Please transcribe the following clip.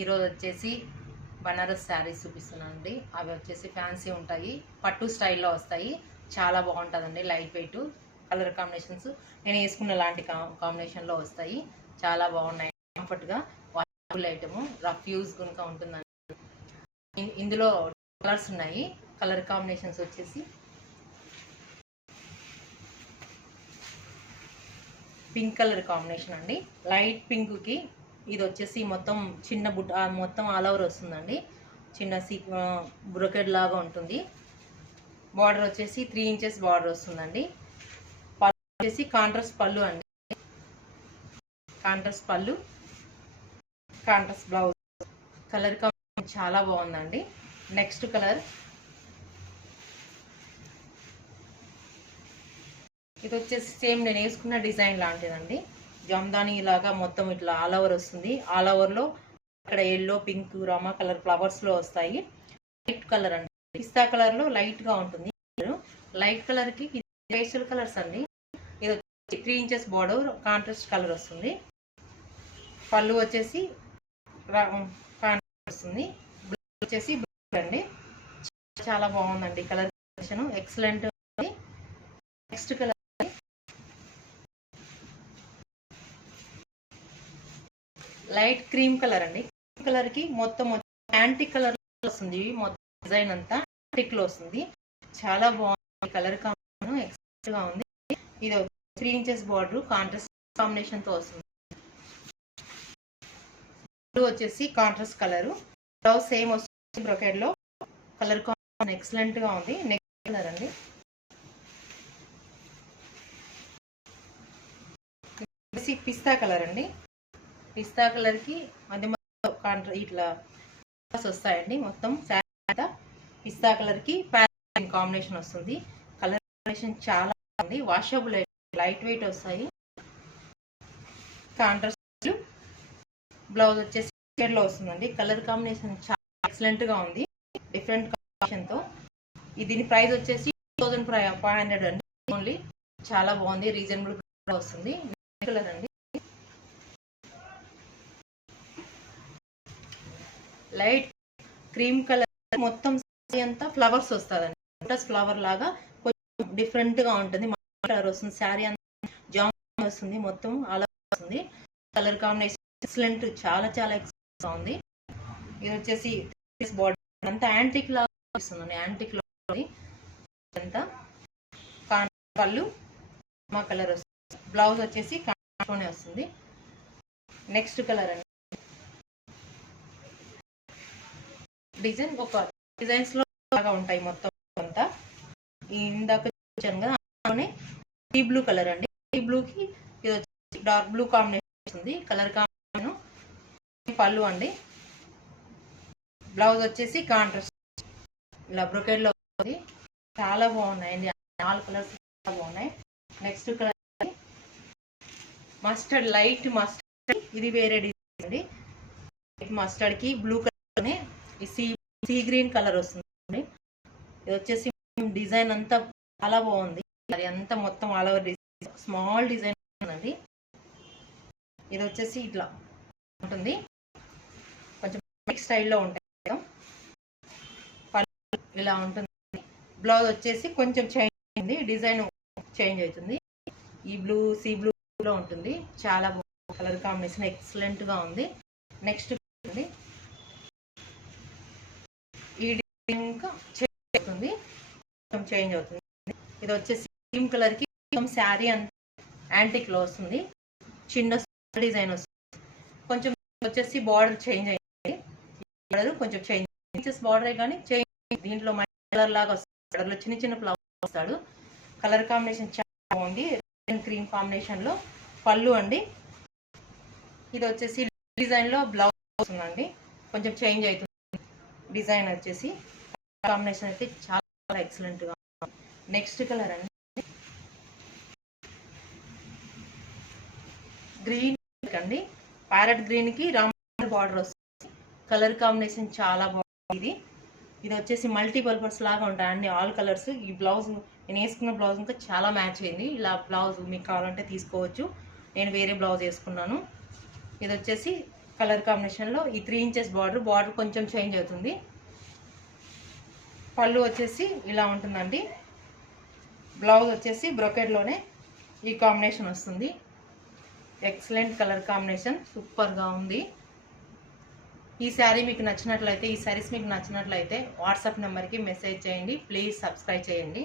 ఈరోజు వచ్చేసి బనారస్ శారీస్ చూపిస్తున్నానండి. అవి వచ్చేసి ఫ్యాన్సీ ఉంటాయి, పట్టు స్టైల్లో వస్తాయి. చాలా బాగుంటుందండి, లైట్ వెయిట్, కలర్ కాంబినేషన్స్ నేను వేసుకున్న లాంటి కాంబినేషన్లో వస్తాయి. చాలా బాగున్నాయి, కంఫర్ట్గా, వాషబుల్ ఐటమ్, రఫ్ యూజ్ కనుక ఉంటుందండి. ఇందులో కలర్స్ ఉన్నాయి. కలర్ కాంబినేషన్స్ వచ్చేసి పింక్ కలర్ కాంబినేషన్ అండి. లైట్ పింక్కి ఇది వచ్చేసి మొత్తం చిన్న బుట్ట, మొత్తం ఆల్ ఓవర్ వస్తుందండి. చిన్న బ్రొకెడ్ లాగా ఉంటుంది. బార్డర్ వచ్చేసి 3 ఇంచెస్ బార్డర్ వస్తుందండి. పళ్ళు వచ్చేసి కాంట్రాస్ట్ పళ్ళు అండి. కాంట్రాస్ట్ పళ్ళు, కాంట్రాస్ట్ బ్లౌజ్. కలర్ కాంబినేషన్ చాలా బాగుందండి. నెక్స్ట్ కలర్ ఇది వచ్చేసి సేమ్ నేను వేసుకున్న డిజైన్ లాంటిదండి. జామ్దాని లాగా మొత్తం ఇట్లా ఆల్ ఓవర్ వస్తుంది. ఆల్ ఓవర్లో ఇక్కడ ఎల్లో, పింక్, రామా కలర్ ఫ్లవర్స్లో వస్తాయి. లైట్ కలర్ అండి, పిస్తా కలర్లో లైట్గా ఉంటుంది. లైట్ కలర్కి పేస్టల్ కలర్స్ అండి. ఇది వచ్చి 3 ఇంచెస్ బార్డర్, కాంట్రాస్ట్ కలర్ వస్తుంది. పళ్ళు వచ్చేసి కాంట్రాస్ట్ వస్తుంది. బ్లౌజ్ వచ్చేసి బ్లూ అండి. చాలా బాగుందండి colour combination, excellent. Next colour light cream colour అండి. క్రీమ్ కలర్ కి మొత్తం యాంటిక్ కలర్ వస్తుంది. మొత్తం డిజైన్ అంతా యాంటిక్ లో వస్తుంది. చాలా బాగుంది, కలర్ కాంబినేషన్ ఎక్సలెంట్ గా ఉంది. ఇది 3 ఇంచెస్ బార్డర్, కాంట్రాస్ట్ కాంబినేషన్ తో వస్తుంది. వచ్చేసి కాంట్రాస్ట్ కలర్, బ్లౌజ్ సేమ్ వస్తుంది బ్రొకెడ్ లో. కలర్ కాంబినేషన్ ఎక్సలెంట్ గా ఉంది. నెక్స్ట్ కలర్ అండి, పిస్తా కలర్ అండి. పిస్తా కలర్ కి అది ఇట్లా వస్తాయండి. మొత్తం శారీ పిస్తా కలర్ కి ప్యారెట్ కాంబినేషన్ వస్తుంది. కలర్ కాంబినేషన్ చాలా ఉంది, వాషబుల్, లైట్ వెయిట్ వస్తాయి. కాంట్రాస్ట్ బ్లౌజ్ వచ్చేసి లో వస్తుందండి. కలర్ కాంబినేషన్ చాలా ఎక్సలెంట్ గా ఉంది, డిఫరెంట్ కాంబినేషన్ తో. దీని ప్రైస్ వచ్చేసి 2500 అండి ఓన్లీ. చాలా బాగుంది, రీజనబుల్ వస్తుంది. కలర్ అండి, లైట్ క్రీమ్ కలర్, మొత్తం అంతా ఫ్లవర్స్ వస్తుందండి. లోటస్ ఫ్లవర్ లాగా కొంచెం డిఫరెంట్ గా ఉంటుంది. కలర్ వస్తుంది, శారీ అంతా జామ్ వస్తుంది, మొత్తం అలా వస్తుంది. కలర్ కాంబినేషన్ ఎక్సలెంట్, చాలా చాలా ఎక్సలెంట్ గా ఉంది. ఇది వచ్చేసి బార్డర్ అంతా యాంటిక్ లాగా వస్తుంది. యాంటిక్ లో అంతా పళ్ళు మా కలర్ వస్తుంది. బ్లౌజ్ వచ్చేసి కాంట్రాస్ట్ వస్తుంది. నెక్స్ట్ కలర్ అండి, డిజైన్ ఒక డిజైన్స్ లో లాగా ఉంటాయి మొత్తం అంతా. ఇందాక చూసాను కదా, అలానే సీ బ్లూ కలర్ అండి. సీ బ్లూకి ఇది వచ్చి డార్క్ బ్లూ కాంబినేషన్ వస్తుంది. కలర్ కాంబినేషన్ పళ్ళు అండి. బ్లౌజ్ వచ్చేసి కాంట్రాస్ట్ ఇలా బ్రొకెడ్ లో ఉంది. చాలా బాగున్నాయండి, 4 కలర్స్ చాలా బాగున్నాయి. Next colour mustard, light mustard. ఇది వేరే డిజైన్ అండి. మస్టర్డ్ కి blue colour sea green colour వస్తుంది. ఇది వచ్చేసి డిజైన్ అంతా చాలా బాగుంది. అది అంతా మొత్తం all over design, small design అండి. ఇది వచ్చేసి ఇట్లా ఉంటుంది, కొంచెం స్టైల్లో ఉంటాయి. ఇలా ఉంటుంది. బ్లౌజ్ వచ్చేసి కొంచెం చేంజ్ అయింది, డిజైన్ చేంజ్ అవుతుంది. ఈ బ్లూ సీ బ్లూ లో ఉంటుంది. చాలా బాగుంది, కలర్ కాంబినేషన్ ఎక్సలెంట్ గా ఉంది. నెక్స్ట్ ఈ డిజైన్ ఇంకా చేంజ్ అవుతుంది, కొంచెం చేంజ్ అవుతుంది. ఇది వచ్చేసి క్రీమ్ కలర్ కి శారీ అంతా యాంటిక్ లో వస్తుంది. చిన్న డిజైన్ వస్తుంది. కొంచెం వచ్చేసి బార్డర్ చేంజ్ అయింది, బార్డర్ కొంచెం చేంజ్ ఇంచెస్ బార్డర్ కానీ చేంజ్. దీంట్లో కలర్ లాగా వస్తుంది, బార్డర్లో చిన్న చిన్న ఫ్లవర్స్ వస్తాడు. కలర్ కాంబినేషన్ చాలా బాగుంది, క్రీమ్ కాంబినేషన్ లో. పళ్ళు అండి, ఇది వచ్చేసి డిజైన్ లో బ్లౌజ్ వస్తుందండి, కొంచెం చేంజ్ అవుతుంది డిజైన్ వచ్చేసి. కాంబినేషన్ అయితే చాలా ఎక్సలెంట్ గా. నెక్స్ట్ కలర్ అండి, గ్రీన్ అండి. ప్యారెట్ గ్రీన్ కి రామా బార్డర్ వస్తుంది. కలర్ కాంబినేషన్ చాలా బాగుంది. ఇది వచ్చేసి మల్టీపర్పస్ లాగా ఉంటాయండి, ఆల్ కలర్స్. ఈ బ్లౌజ్ నేను వేసుకున్న బ్లౌజ్ ఇంకా చాలా మ్యాచ్ అయింది. ఇలా బ్లౌజ్ మీకు కావాలంటే తీసుకోవచ్చు. నేను వేరే బ్లౌజ్ వేసుకున్నాను. ఇది వచ్చేసి కలర్ కాంబినేషన్లో ఈ 3 ఇంచెస్ బార్డర్ కొంచెం చేంజ్ అవుతుంది. పళ్ళు వచ్చేసి ఇలా ఉంటుందండి. బ్లౌజ్ వచ్చేసి బ్రొకెట్లోనే ఈ కాంబినేషన్ వస్తుంది. ఎక్సలెంట్ కలర్ కాంబినేషన్, సూపర్గా ఉంది. ఈ శారీ మీకు నచ్చినట్లయితే, ఈ శారీస్ మీకు నచ్చినట్లయితే వాట్సాప్ నెంబర్కి మెసేజ్ చేయండి. ప్లీజ్ సబ్స్క్రైబ్ చేయండి.